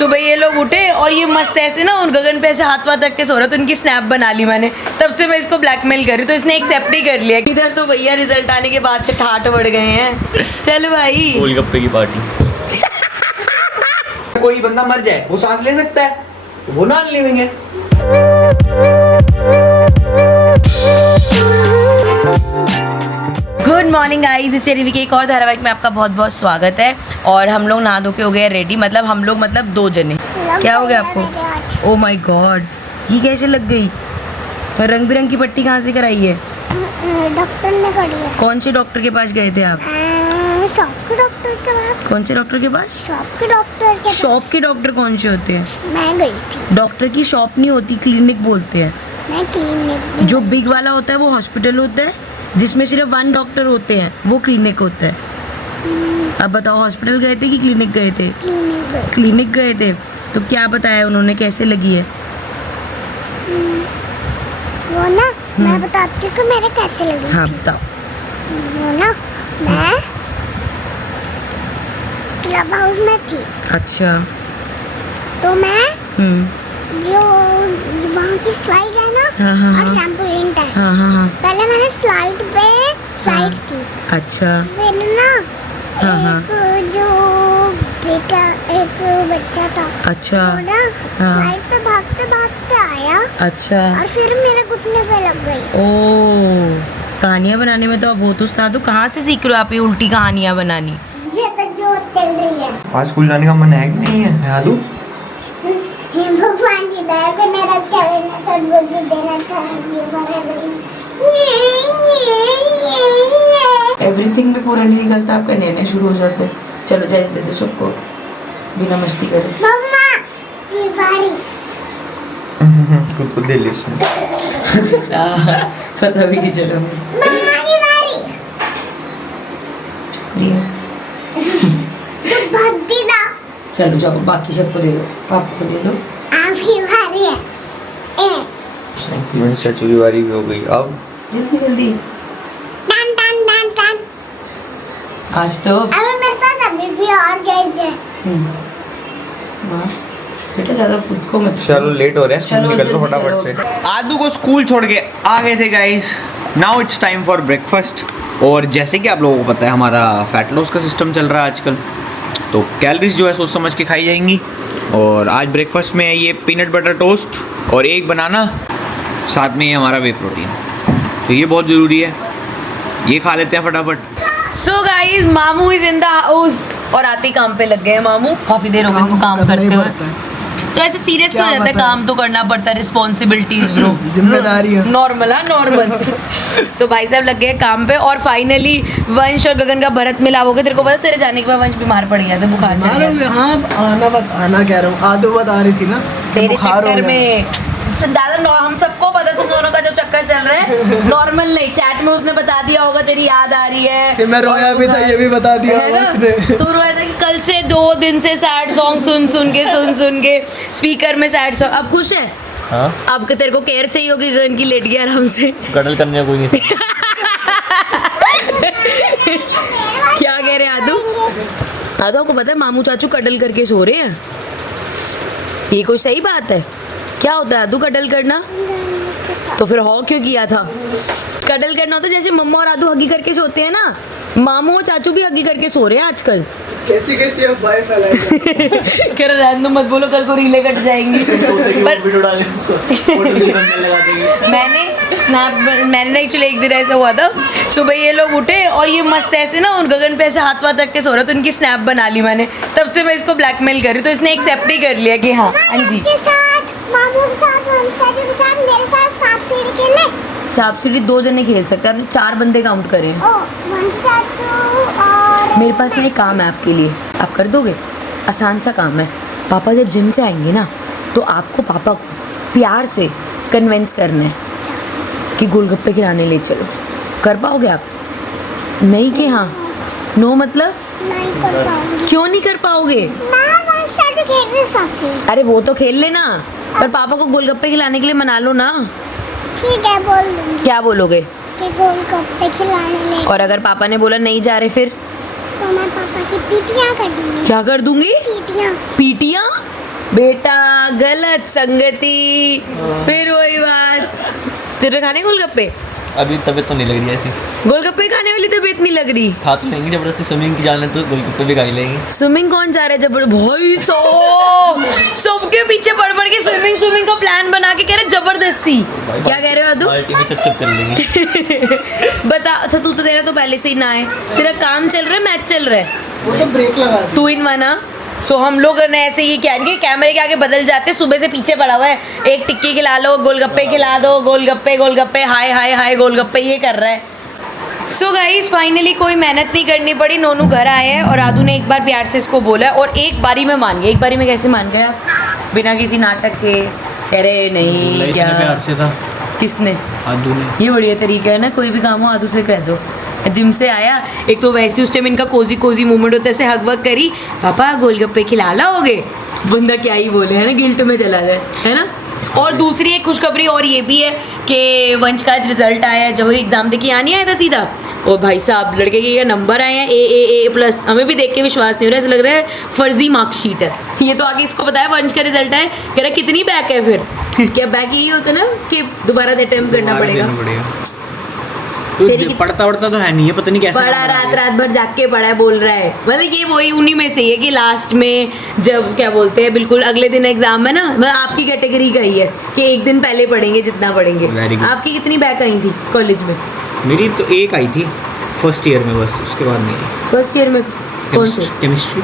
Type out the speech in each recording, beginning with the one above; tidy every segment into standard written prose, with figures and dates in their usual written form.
सुबह ये लोग उठे और ये मस्त ऐसे ना उन गगन पे ऐसे हाथ वाथ रख के सो रहा, तो उनकी स्नैप बना ली मैंने। तब से मैं इसको ब्लैकमेल कर रही, तो इसने एक्सेप्ट ही कर लिया। इधर तो भैया रिजल्ट आने के बाद से ठाठ बढ़ गए हैं। चल भाई गोलगप्पे की पार्टी। कोई बंदा मर जाए वो सांस ले सकता है, वो नॉन लिविंग है। गुड मॉर्निंग गाइस, इट्स रिवी के एक और धारावाहिक में आपका बहुत बहुत स्वागत है। और हम लोग नहा धो के हो गए रेडी, मतलब हम लोग मतलब दो जने। क्या हो गया आपको? ओ माय गॉड, ये कैसे लग गई? रंग बिरंग की पट्टी कहाँ से कराई है? डॉक्टर ने करी है। कौन से डॉक्टर के पास गए थे आप? शॉप के डॉक्टर के पास। कौन से डॉक्टर के पास? शॉप के डॉक्टर के शॉप के डॉक्टर कौन से होते हैं? मैं गई थी। डॉक्टर की शॉप नहीं होती, क्लिनिक बोलते हैं। मैं क्लिनिक जो बिग वाला होता है वो हॉस्पिटल होता है, जिसमें सिर्फ वन डॉक्टर होते हैं, वो क्लिनिक होता है। अब बताओ, हॉस्पिटल गए थे कि क्लिनिक गए थे? क्लिनिक गई। क्लिनिक गए थे। तो क्या बताया उन्होंने, कैसे लगी है? वो ना मैं बताती हूँ कि मेरे कैसे लगी हाँ थी। बताओ। वो ना मैं क्लब हाउस में थी, अच्छा। तो मैं हम्म। जो वहाँ की स्लाइड है ना, हाँ, हाँ, और हाँ। ट्रैम्पोलिन है। हाँ हाँ हाँ। पहले मैंने स्लाइड पे स्लाइड की, अच्छा। फिर ना हाँ, हाँ। एक जो बेटा एक बच्चा था, अच्छा। वो ना हाँ। स्लाइड पे भागते भागते आया अच्छा। और फिर मेरे घुटने पे लग गई। ओ, कहानियाँ बनाने में तो आप बहुत उस्ताद हो। कहाँ से सीख रहे हो आप ये उल्टी कहानियाँ बनानी? ये तक जो चल रही है। आज स्कूल जाने का मन है कि नहीं है? मैं आ दूं? हे भगवान की दया से मेरा अच्छा लेना सद्बुद्धि देना था जी फॉर एवरीथिंग में पूरा नहीं निकलता, आपका नैने शुरू हो जाते हैं। चलो जाए देते सबको, बिना मस्ती करे। मम्मा ये बारी खुद को दे ली इसने। पता भी नहीं चला मुझे। मम्मा की बारी। शुक्रिया। तो भक्ति ला। चलो जाओ, बाकी सबको दे दो, पापा को दे दो। आपकी बारी है। मेरी चाचू की बारी भी हो गई। अब जल्दी जल्दी। टन टन टन टन। आज तो अबे मेरे पास अभी भी और जायज है। वाह बेटा, ज्यादा खुद को मत। चलो लेट हो रहे हैं, स्कूल चलो, निकल लो जल्दी फटाफट चलो। से। आदू को स्कूल छोड़ के आ गए थे guys. Now it's time for breakfast. और जैसे कि आप लोगों को पता है, हमारा फैट लॉस का सिस्टम चल रहा है आजकल, तो कैलोरीज जो है सोच समझ के खाई जाएंगी। और आज ब्रेकफास्ट में है ये पीनट बटर टोस्ट और एक बनाना, साथ में ये हमारा वे प्रोटीन। तो ये बहुत ज़रूरी है, ये खा लेते हैं फटाफट। सो गाइस, मामू इज इन द हाउस और आते ही काम पे लग गए हैं मामू। काफी देर हो गई इनको काम करते हुए। तो ऐसे सीरियस क्यों रहता है? काम तो करना पड़ता है, रिस्पॉन्सिबिलिटीज ब्रो, जिम्मेदारी है। नॉर्मल है नॉर्मल। सो भाई साहब लग गए काम पे। और फाइनली वंश और गगन का भरत मिलाप हो गया। तेरे को पता, तेरे जाने के बाद वंश बीमार पड़ गया था, बुखार चढ़ गया था। हाँ आना कह रहा हूँ, आदू बता रही थी ना कि तेरे बुखार हो चक्कर गया। में दादा, हम सबको पता तुम दोनों का जो चक्कर चल रहा है नॉर्मल नहीं। चैट में उसने बता दिया होगा तेरी याद आ रही है। फिर मैं रोया भी था, ये भी बता दिया है ना? उसने। तू रोया था कि कल से 2 दिन से सैड सॉन्ग सुन के स्पीकर में सैड सॉन्ग। अब खुश है? हाँ, अब के तेरे को केयर चाहिए होगी गगन की, लेट गया आराम से। कटल करने का कोई नहीं था। क्या कह रहे हैं आदू? आदू आपको पता है मामू चाचू कडल करके सो रहे हैं? ये कोई सही बात है? क्या होता है आदू कडल करना? तो फिर हो क्यों किया था? कडल करना होता है जैसे मम्मा और आदू हगी करके सोते हैं ना, मामू और चाचू भी हगी करके सो रहे हैं आजकल। कैसी कैसी अफवाहें फैलाई। कह रहा है मत बोलो, कल को रीले कट जाएंगी। मैंने एक्चुअली एक दिन ऐसा हुआ था, सुबह ये लोग उठे और ये मस्त ऐसे ना उन गगन पे ऐसे हाथ वाथ रख के सो रहा, तो उनकी स्नैप बना ली मैंने। तब से मैं इसको ब्लैकमेल कर रही, तो इसने एक्सेप्ट ही कर लिया कि हाँ जी। के साथ मामू के साथ वंशाजू के साथ मेरे साथ सांप सीढ़ी खेले। सांप सीढ़ी 2 जने खेल सकते हैं, आपने 4 बंदे काउंट करे हैं। ओ वंशाजू और मेरे पास ना एक काम है आपके लिए, आप कर दोगे? आसान सा काम है। पापा जब जिम से आएंगे ना, तो आपको पापा को प्यार से कन्विंस करना है कि गोलगप्पे खिलाने ले चलो। कर पाओगे आप? नहीं कि हाँ? नो मतलब नहीं कर पाऊंगी। क्यों नहीं कर पाओगे? मैं वंशाजू खेल रही सांप सीढ़ी। अरे वो तो खेल लेना, पर पापा को गोलगप्पे खिलाने के लिए मना लो ना। ठीक है, बोल दूंगी क्या बोलोगे? कि गोलगप्पे खिलाने ले। और अगर पापा ने बोला नहीं जा रहे फिर? तो मैं पापा की पीटियां कर दूंगी। क्या कर दूंगी? पीटियां। पीटियां? बेटा गलत संगति, फिर वही बात। तेरे खाने गोलगप्पे? अभी तबीयत तो नहीं लग रही ऐसी। गोलगप्पे खाने वाली तबीयत नहीं लग रही। खा तो लेंगे जबरदस्ती, स्विमिंग की जाने तो गोलगप्पे भी खा ही लेंगे। स्विमिंग कौन जा रहा है जबर भाई सबके पीछे पड़ पड़ के स्विमिंग का प्लान बना के कह रहे जबरदस्ती। क्या कह रहे हो अदू? बाल्टी में चप कर लेंगे। बता तो तू तो तेरा तो पहले से ही ना है, तेरा काम चल रहा है, मैच चल रहा है, वो तो ब्रेक लगा दी। 2 in 1। सो हम लोग ने ऐसे ही कहेंगे, कैमरे के आगे बदल जाते, सुबह से पीछे पड़ा हुआ है, एक टिक्की खिला लो, गोलगप्पे खिला दो, गोलगप्पे हाय हाय हाय गोलगप्पे, ये कर रहा है। सो गाइस फाइनली कोई मेहनत नहीं करनी पड़ी, नोनू घर आए हैं और आदू ने एक बार प्यार से इसको बोला और एक बारी में मान गया। एक बारी में कैसे मान गया? बिना किसी नाटक के, कह रहे नहीं क्या प्यार से था किसने? आदू ने। ये बढ़िया तरीका है ना, कोई भी काम हो आदू से कह दो। जिम से आया, एक तो वैसे उस टाइम इनका कोजी मूवमेंट होता है, ऐसे हग वग करी, पापा गोलगप्पे खिला लाओगे, बंदा क्या ही बोले, है ना, गिल्ट में चला जाए, है ना। और दूसरी एक खुशखबरी और ये भी है कि वंश का आज रिजल्ट आया है, जब वो एग्जाम दे के यहाँ नहीं आया था सीधा, और भाई साहब लड़के के ये नंबर आए हैं A+। हमें भी देख के विश्वास नहीं हो रहा है, ऐसा लग रहा है फर्जी मार्कशीट है ये। तो आगे इसको बताया वंश का रिजल्ट है, कह रहा कितनी बैक है फिर क्या बैक यही होता है ना कि दोबारा अटेम्प्ट करना पड़ेगा। तो पढ़ता वढ़ता तो है नहीं है, पता नहीं कैसे पढ़ा, रात भर जाग के पढ़ा है, बोल रहा है। मतलब ये वही उन्हीं में से ही है कि लास्ट में जब क्या बोलते हैं, बिल्कुल अगले दिन एग्जाम है ना, मतलब आपकी कैटेगरी का ही है कि एक दिन पहले पढ़ेंगे जितना पढ़ेंगे। Very good. आपकी कितनी बैक आई थी कॉलेज में? मेरी तो एक आई थी फर्स्ट ईयर में बस, उसके बाद नहीं। फर्स्ट ईयर में कौन सी? केमिस्ट्री।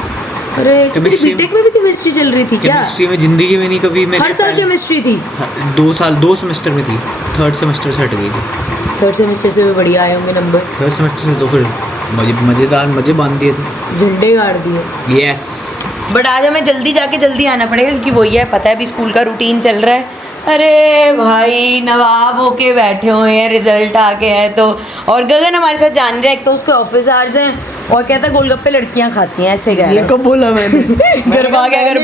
अरे Chemistry- बीटेक में भी केमिस्ट्री चल रही थी क्या? केमिस्ट्री में जिंदगी में नहीं कभी मैंने। हर साल केमिस्ट्री थी? 2 सेमेस्टर में थी, 3rd सेमेस्टर से हट गई थी। 3rd सेमेस्टर से भी बढ़िया आए होंगे नंबर। 3rd सेमेस्टर से तो फिर मजेदार मजे बांध दिए थे। झंडे गाड़ दिए। यस। बट आज हमें जल्दी जाके जल्दी आना पड़ेगा क्योंकि वही है, पता है अभी स्कूल का रूटीन चल रहा है। अरे भाई नवाब होके बैठे हुए हैं, रिजल्ट आ गया है तो। और गगन हमारे साथ जान रहा है, एक तो उसके ऑफिस आवर्स हैं और कहता है गोलगप्पे लड़कियां खाती हैं, ऐसे गया ये कब बोला मैंने? घर भाग गया हेट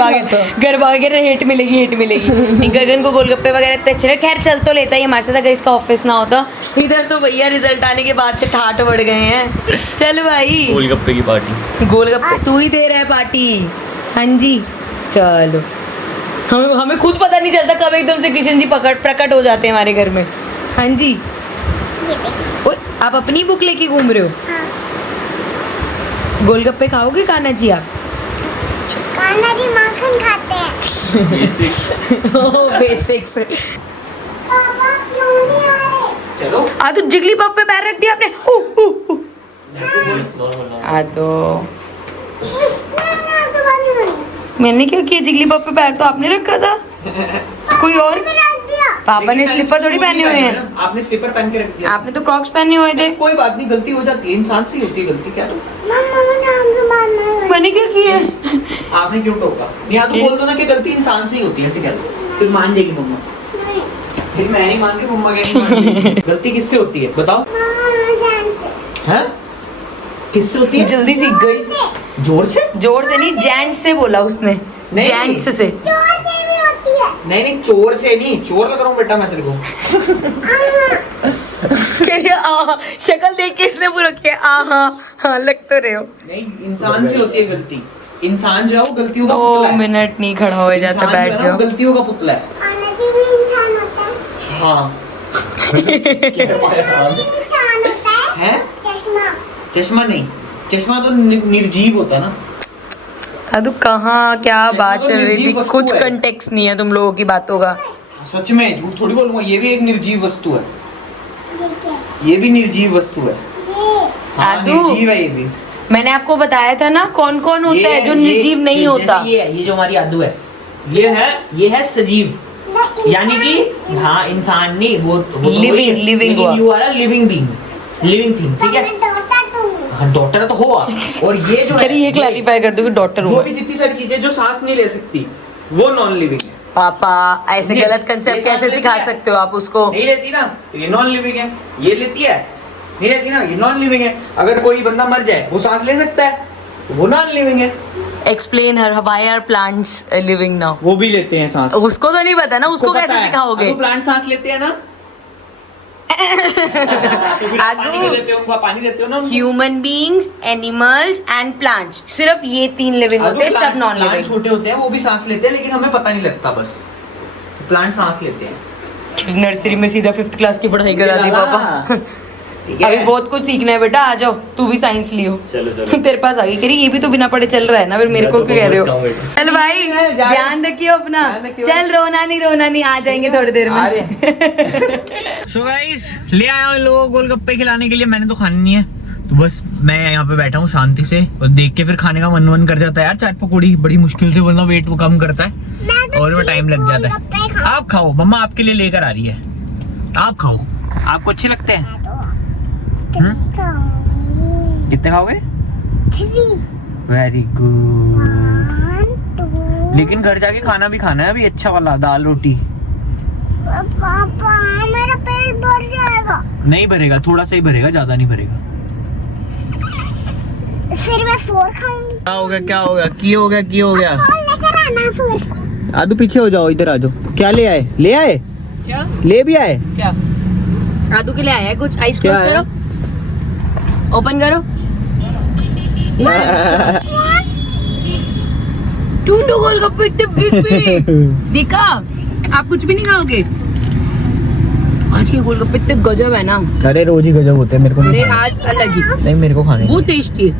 मिलेगी नहीं, गगन को गोलगप्पे वगैरह इतने अच्छे लगे। खैर चल तो लेता ही हमारे साथ, अगर इसका ऑफिस ना होता। इधर तो भैया रिजल्ट आने के बाद से ठाठ बढ़ गए हैं। चल भाई गोलगप्पे की पार्टी। गोलगप्पे तू ही दे रहा है पार्टी। हाँ जी चलो, हमें खुद पता नहीं चलता कब एकदम से कृष्ण जी प्रकट हो जाते हैं हमारे घर में। हाँ जी। ये देख। ओए आप अपनी बुक लेके घूम रहे हो? हाँ। गोलगप्पे खाओगे कान्हा जी आप? कान्हा जी माखन खाते हैं। ओह बेसिक्स। पापा क्यों नहीं आ रहे? चलो आ तो जिगली पप पे पैर रख दिया आपने। आ तो मैंने क्या किया, जिगली पप पे पैर तो आपने रखा था, कोई और? पापा ने स्लीपर थोड़ी पहने हुए हैं। आपने स्लीपर पहन के रख दिया। आपने तो क्रॉक्स पहने हुए थे। कोई बात नहीं, गलती हो जाती है, इंसान से ही होती है गलती। क्या तो मैंने क्या किया? आपने क्यों टोका? या तो बोल दो ना कि गलती इंसान से ही होती है, ऐसे कह दो, फिर मान जाएगी मम्मा। फिर मैं नहीं मान रही, मम्मा कहेंगी गलती किससे होती है बताओ? हैं? किससे होती है? जल्दी सीख गई। जोर से? जोर से नहीं, जेंट्स से बोला उसने। नहीं। जेंट्स से। नहीं चोर से नहीं, चोर लग रहा हूँ बेटा मैं तेरे को। शक्ल देख के इसने पूरा किया हाँ लग तो रहे हो। नहीं, इंसान से होती है गलती। इंसान जो है वो गलतियों का 2 पुतला है। मिनट नहीं खड़ा हो जाता, इंसान बैठ जो है ना, जाओ। वो गलतियों का पुतला है। कान्हा जी भी इंसान होता है। हाँ। इंसान होता है। है? चश्मा। चश्मा नहीं, चश्मा तो निर्जीव होता ना। अदु कहाँ क्या चश्मा बात तो चल रही थी, निर्जीव वस्तु कुछ है। कंटेक्स्ट नहीं है तुम लोगों की बातों का। सच में झूठ थोड़ी बोलूंगा, ये भी एक निर्जीव वस्तु है। देखिए ये भी निर्जीव वस्तु है। ये हाँ, आदू। निर्जीव है ये भी। मैंने आपको बताया था ना कौन कौन होता ये- है जो ये- निर्जीव नहीं जैसे होता। ये जो हमारी आदू है, ये है सजीव, यानी कि हाँ इंसान नहीं, वो Living हुआ। You are a living being, living thing, ठीक है। हाँ डॉक्टर तो हुआ। और ये जो है, ये क्लैरिफाई कर दो कि डॉक्टर जो हूँ भी जितनी सारी चीजें जो सांस नहीं ले सकती वो नॉन लिविंग है। पापा ऐसे नहीं, गलत कंसेप्ट ये कैसे सांस सिखा लेती है। सकते हो आप उसको? नहीं लेती ना तो ये नॉन लिविंग है। ये लेती है, नहीं लेती ना, ये नॉन लिविंग है। अगर कोई बंदा मर जाए वो सांस ले सकता है, वो नॉन लिविंग है। Explain her why are plants living now. वो भी लेते हैं सांस। उसको तो नहीं पता ना, उसको कैसे सिखाओगे? प्लांट सांस लेते हैं ना। पानी देते हो ना उनको? Human beings, animals and plants, सिर्फ ये 3 लिविंग होते हैं, सब नॉन प्लांट लिविंग। छोटे होते हैं, वो भी सांस लेते हैं, लेकिन हमें पता नहीं लगता, बस प्लांट सांस लेते हैं। नर्सरी में सीधा 5th क्लास की पढ़ाई करा दी पापा। ठीक है। अभी बहुत कुछ सीखना है बेटा, आ जाओ, तू भी साइंस लियो। चलो तेरे पास आ गई, कह रही ये भी तो बिना पढ़े चल रहा है ना, फिर मेरे को क्यों कह रहे हो? चल भाई ध्यान रखियो अपना, ध्यान रखियो। चल रोना नहीं, आ जाएंगे थोड़ी देर आ में। सो गाइस, ले आया हूं इन लोगों को गोलगप्पे खिलाने के लिए। मैंने तो खाने नहीं है, तो बस मैं यहाँ पे बैठा हूँ शांति से, और देख के फिर खाने का मन कर जाता है यार। चाट पकौड़ी बड़ी मुश्किल से, वरना वेट वो कम करता है और में टाइम लग जाता है। आप खाओ, मम्मा आपके लिए लेकर आ रही है, आप खाओ। आपको अच्छे लगते हैं? कितने खाओगे? 3 वेरी गुड। 1 2 लेकिन घर जाके खाना भी खाना है अभी, अच्छा वाला दाल रोटी। पापा मेरा पेट भर जाएगा। नहीं भरेगा, थोड़ा सा ही भरेगा, ज्यादा नहीं भरेगा। फिर मैं 4 खाऊंगी। क्या हो गया, क्या हो गया, की हो गया, की हो गया? और लेकर आना 4। आदू पीछे हो जाओ, इधर आ जाओ। क्या ले आए? ले आए? क्या ले भी आए? क्या आदू के लिए आया है कुछ? आइस क्या क्लोज है? करो, ओपन करो। ढूंढो गोलगप्पे इतने बिग बिग। देखा, आप कुछ भी नहीं खाओगे? आज के गोलगप्पे इतने गजब है ना। अरे रोज ही गजब होते हैं, मेरे को अरे नहीं खाने। आज अलग ही, नहीं मेरे को खाने बहुत नहीं। टेस्टी है।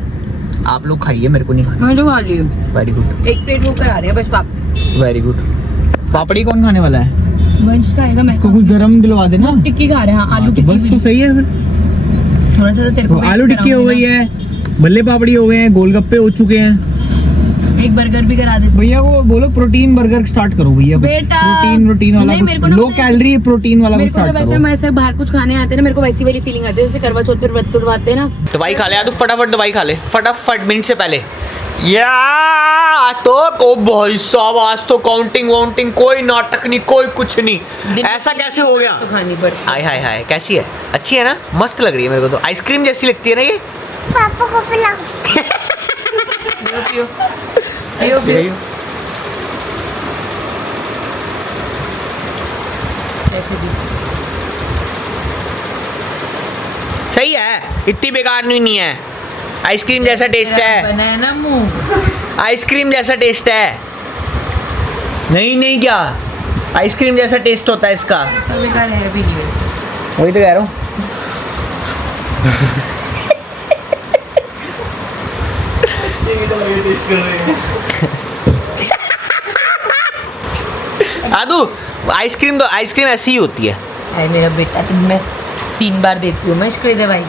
आप लोग खाइए, मेरे को नहीं खाना। मैं तो खा ली, वेरी गुड, एक प्लेट वो करा रहे हैं बस। Very good. पापड़ी कौन खाने वाला है? वंश का आएगा, मैं इसको कुछ गरम दिलवा देना। टिक्की खा रहे हैं। हाँ, आलू तो टिक्की बस तो भी। सही है फिर। थोड़ा सा तो तेरे को तो मैं आलू टिक्की हो कराऊंगी गई है, भल्ले पापड़ी हो गए हैं, गोलगप्पे हो चुके हैं। ना। एक बर्गर भी करा देते भैया को बोलो प्रोटीन बर्गर स्टार्ट करो भैया। बेटा। प्रोटीन वाला नहीं, कुछ मेरे को ना लो पता है- कैलोरी प्रोटीन वाला मेरे कुछ को जब स्टार्ट ऐसे करो। मैं ऐसे बाहर कुछ खाने आते हैं ना, मेरे को वैसी वाली फीलिंग आती है जैसे करवा चौथ पर व्रत तुड़वाते हैं ना। दवाई खा ले आदू, फटाफट दवाई खा ले, फटाफट मिनट से पहले। या तो ओ भाई साहब, आज तो काउंटिंग वाउंटिंग कोई नाटक नहीं, कोई कुछ नहीं। ऐसा कैसे हो गया? तो खानी पड़ती हाय हाय हाय, कैसी है? अच्छी है ना, मस्त लग रही है मेरे को तो, आइसक्रीम जैसी लगती है ना ये। पापा को पिलाओ। है। पियो पियो पियो। कैसे दी? सही है, इतनी बेकार नहीं है। आइसक्रीम जैसा टेस्ट है, बनाना मुंह। आइसक्रीम जैसा टेस्ट है। नहीं नहीं, क्या आइसक्रीम जैसा टेस्ट होता है इसका? बेकार है भी नहीं वैसे। वही तो कह रहा हूँ। आदू, आइसक्रीम ऐसी ही होती है। अरे मेरा बेटा, तो मैं 3 बार देती हूँ मैं इसको ये दवाई,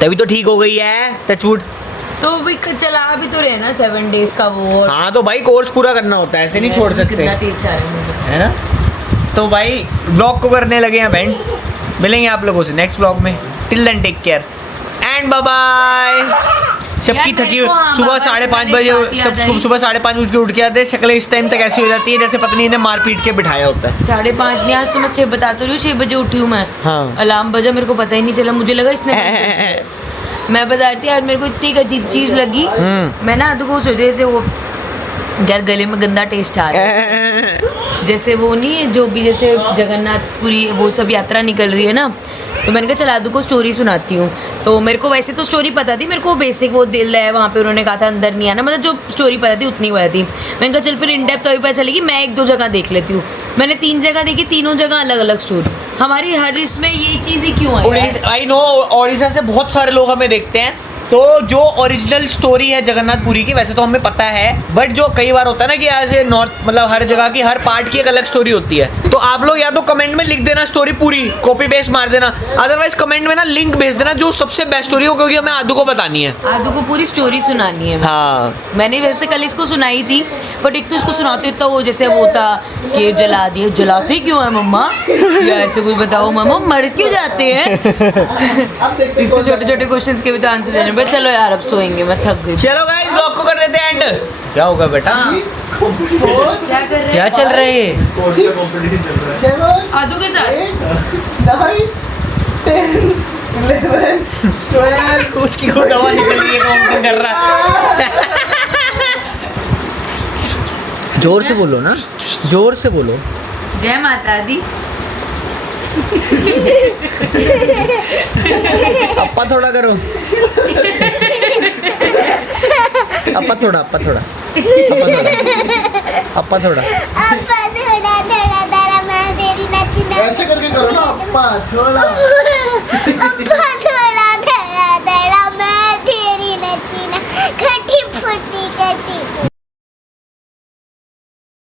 तभी तो ठीक हो गई है, टचवुड। तो भी चला भी तो रहे ना 7 डेज का वो। और हाँ तो भाई कोर्स पूरा करना होता है, ऐसे नहीं छोड़ सकते, कितना टेस्ट आ रहा है मुझे। है ना? तो भाई ब्लॉग को करने लगे हैं बैंड। मिलेंगे आप लोगों से नेक्स्ट ब्लॉग में। Till then take care and bye bye. सबकी यार, थकी मेरे को हाँ, सुबह बाबा से 5:30 पहले बजे, एक बात याद सब आई। सुबह 5:30 उठ के उठ के शक्लें इस टाइम तक ऐसी हो जाती है जैसे पत्नी ने मार पीट के बिठाया होता है। 5:30 नहीं, आज तो मैं 6 बता तो रही हूँ, 6 बजे उठी हूँ मैं। हाँ। अलार्म बजा, मेरे को पता ही नहीं चला, मुझे लगा इसने मैं बता रही थी आज मेरे को इतनी एक अजीब चीज लगी। मैं ना आदू को सोचे जैसे वो यार गले में गंदा टेस्ट आ रहा है, जैसे वो नहीं है जो भी, जैसे जगन्नाथपुरी वो सब यात्रा निकल रही है ना, तो मैंने कहा चल आदू को स्टोरी सुनाती हूँ। तो मेरे को वैसे तो स्टोरी पता थी, मेरे को बेसिक वो दिल है वहाँ पे, उन्होंने कहा था अंदर नहीं आना, मतलब जो स्टोरी पता थी उतनी पता थी। मैंने कहा चल फिर इन डेप्थ अभी पता चलेगी, मैं 1-2 जगह देख लेती हूँ। मैंने 3 जगह देखी, तीनों जगह अलग अलग स्टोरी। हमारी हर इसमें ये चीज़ ही क्यों आई? आई नो, ओडिशा से बहुत सारे लोग हमें देखते हैं, तो जो ओरिजिनल स्टोरी है जगन्नाथपुरी की वैसे तो हमें पता है, बट जो कई बार होता है ना कि ऐसे नॉर्थ मतलब हर जगह की हर पार्ट की एक अलग स्टोरी होती है, तो आप लोग या तो कमेंट में लिख देना स्टोरी पूरी, कॉपी पेस्ट मार देना, अदरवाइज कमेंट में ना लिंक भेज देना जो सबसे बेस्ट स्टोरी हो, क्योंकि हमें आदू को बतानी है। आदू को पूरी स्टोरी सुनानी है। हाँ मैंने वैसे कल इसको सुनाई थी, बट एक तो इसको सुनाते तो वो जैसे वो था कि जला दिए, जलाते क्यों है मम्मा, या ऐसे कुछ बताओ मम्मा मर क्यों जाते हैं। इसको छोटे छोटे क्वेश्चंस के भी तो आंसर देने, बट चलो यार अब सोएंगे, मैं थक गई। चलो गाइस ब्लॉग को कर देते हैं एंड। क्या होगा बेटा? क्या कर रहे क्या हैं चल रहा है ये? 7 आदू के साथ? 8 9 10 11 12 उसकी को दवा निकल रही है, काउंटिंग कर रहा है। जोर से बोलो ना, जोर से बोलो। जय माता दी। अप्पा थोड़ा करो। अप्पा थोड़ा, अप्पा थोड़ा, अप्पा थोड़ा। अप्पा थोड़ा थोड़ा मैं तेरी नची ऐसे करके करो ना, अप्पा थोड़ा। अप्पा